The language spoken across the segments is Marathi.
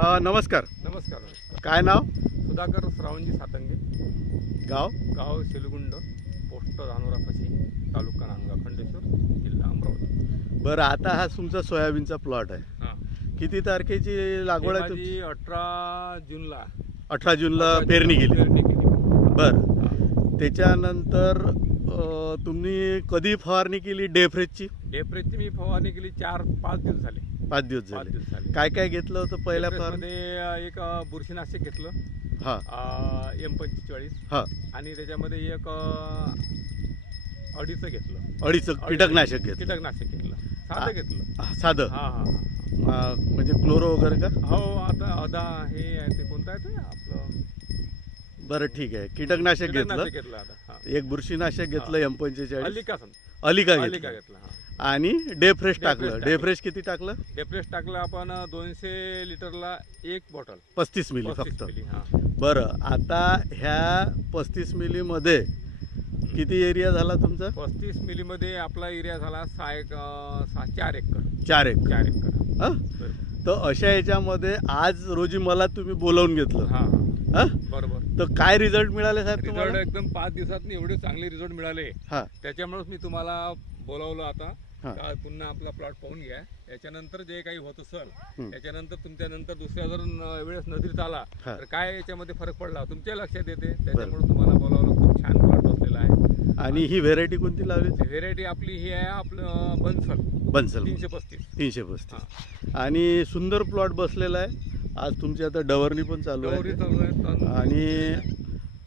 नमस्कार. नमस्कार. काय नाव? सुधाकर श्रावणजी सातंगे. गाव? गाव शेलगुंड, पोस्ट धानोरापाशी, तालुका नांदगाव, खंडेश्वर, जिल्हा अमरावती. बरं, आता हा तुमचा सोयाबीनचा प्लॉट आहे. हां, किती तारखेची लागवड आहे तुमची? माझी 18 जूनला 18 जूनला पेरणी केली. बरं, त्याच्यानंतर तुम्ही कधी फवारणी केली डेफ्रेजची? डेप्रेसची मी फवारणी केली 4-5 दिवस झाले. 5 दिवस 5 झाले. दिवस झाले. काय काय घेतलं होतं पहिल्या फवारणी? मध्ये एक बुरशीनाशक घेतलं, हां M45, हां. आणि त्याच्यामध्ये एक अडीचं घेतलं. अडीच कीटकनाशक घेतलं. कीटकनाशक घेतलं, साधं घेतलं. साधं? हां हां. म्हणजे क्लोरो वगैरे का? हो, आता हे आहे ते कोणतं आहे ते आपलं. बरं, ठीक आहे. कीटकनाशक घेतलं, घेतलं आता. हां. एक बुरशीनाशक घेतलं M45, अलिका अलिका घेतलं. घेतलं हां. आणि डेफ्रेश टाकलं. टाकलं. डेफ्रेश किती टाकलं? डेप्रेस टाकलं आपण 200 लिटरला एक बॉटल, 35 मिली 35 फक्त. मिली. हां. बरं, आता ह्या 35 मिलीमध्ये किती एरिया झाला तुमचा? 35 मिलीमध्ये आपला एरिया झाला 4 एकर. 4 एकर. 4 एकर. हां. तर अशा याच्यामध्ये आज रोजी मला तुम्ही बोलावून घेतलं. हां हां. बरोबर. तर काय रिझल्ट मिळाले साहेब रिझल्ट तुम्हाला? एकदम 5 दिवसात एवढे चांगले रिझल्ट मिळाले. हां त्याच्यामुळेच मी तुम्हाला बोलावलं आता. हां. का पुन्हा आपला प्लॉट पाहून घ्या. याच्यानंतर जे काही होत असेल, हं. त्याच्यानंतर तुमच्यानंतर दुसऱ्या जर वेळेस नदीत आला हां. तर काय याच्यामध्ये फरक पडला तुमच्या लक्षात येते. त्याच्यामुळे तुम्हाला बोलावलं. खूप छान प्लॉट बसलेला आहे. आणि ही व्हेरायटी कोणती लावली? व्हेरायटी आपली ही आहे आपलं बन्सल बन्सल 335. 335. आणि सुंदर प्लॉट बसलेला आहे. आज तुमची आता डवरणी पण चालू गौरी आहे चालू आहे, तण आणि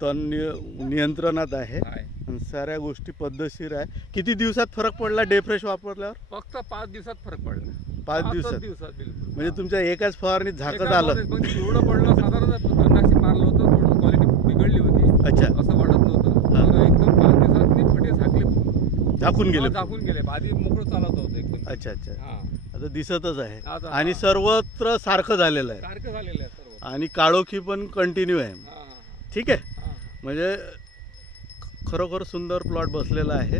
तण नियंत्रणात आहे. आहे. आणि साऱ्या गोष्टी पद्धतशीर आहे. किती दिवसात फरक पडला डेफ्रेश वापरल्यावर? फक्त 5 दिवसात फरक पडला. 5 5 दिवसात? दिवसात बिलकुल. म्हणजे तुमच्या एकाच फवारणीत झाकत एका आलं? मध्ये पण एवढं पडलं. साधारण तणनाशक मारलं होतं, थोडं क्वालिटी बिघडली होती. अच्छा. असं वाटत नव्हतं. हां. तर एकदम 5 दिवसात ते फटे झाकले, झाकून गेले? झाकून गेले. आधी मोकळं चालत होतं एकदम. अच्छा अच्छा. हां. आता दिसतच आहे. आता आणि हां. सर्वत्र सारखं झालेलं आहे. सारखं झालेलं आहे सर्व. आणि काळोखी पण कंटिन्यू आहे. हां, ठीक आहे. हां. म्हणजे खरोखर सुंदर प्लॉट बसलेला आहे.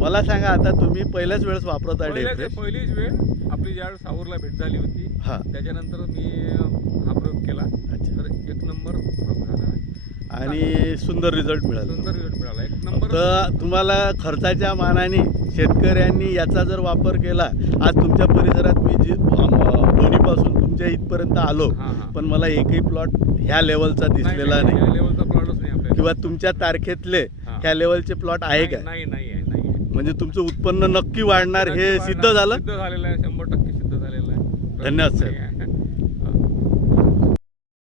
मला सांगा, आता तुम्ही पहिल्याच वेळेस वापरत आहे डेफ्रेश? पहिलीच वेळ आपली ज्यावेळेस सावरला भेट झाली होती, हां. त्याच्यानंतर मी हा प्रयोग केला. अच्छा. तर एक नंबर प्रयोग झाला आहे. आणि सुंदर रिझल्ट मिळाला. सुंदर रिझल्ट मिळाला. एक नंबर. तर तुम्हाला खर्चाच्या मानाने शेतकऱ्यांनी याचा जर वापर केला, आज तुमच्या परिसरात मी जी दोन्हीपासून तुमच्या इथपर्यंत आलो, हां, हां. पण मला एकही प्लॉट ह्या लेवलचा दिसलेला नाही. या लेवलचा प्लॉटच नाही आपल्याला. किंवा तुमच्या तारखेतले हां. ह्या लेवलचे प्लॉट आहे का? नाही आहे. नाही आहे. म्हणजे तुमचं उत्पन्न नक्की वाढणार हे सिद्ध झालं? सिद्ध झालेलं आहे. 100% सिद्ध झालेलं आहे. धन्यवाद साहेब.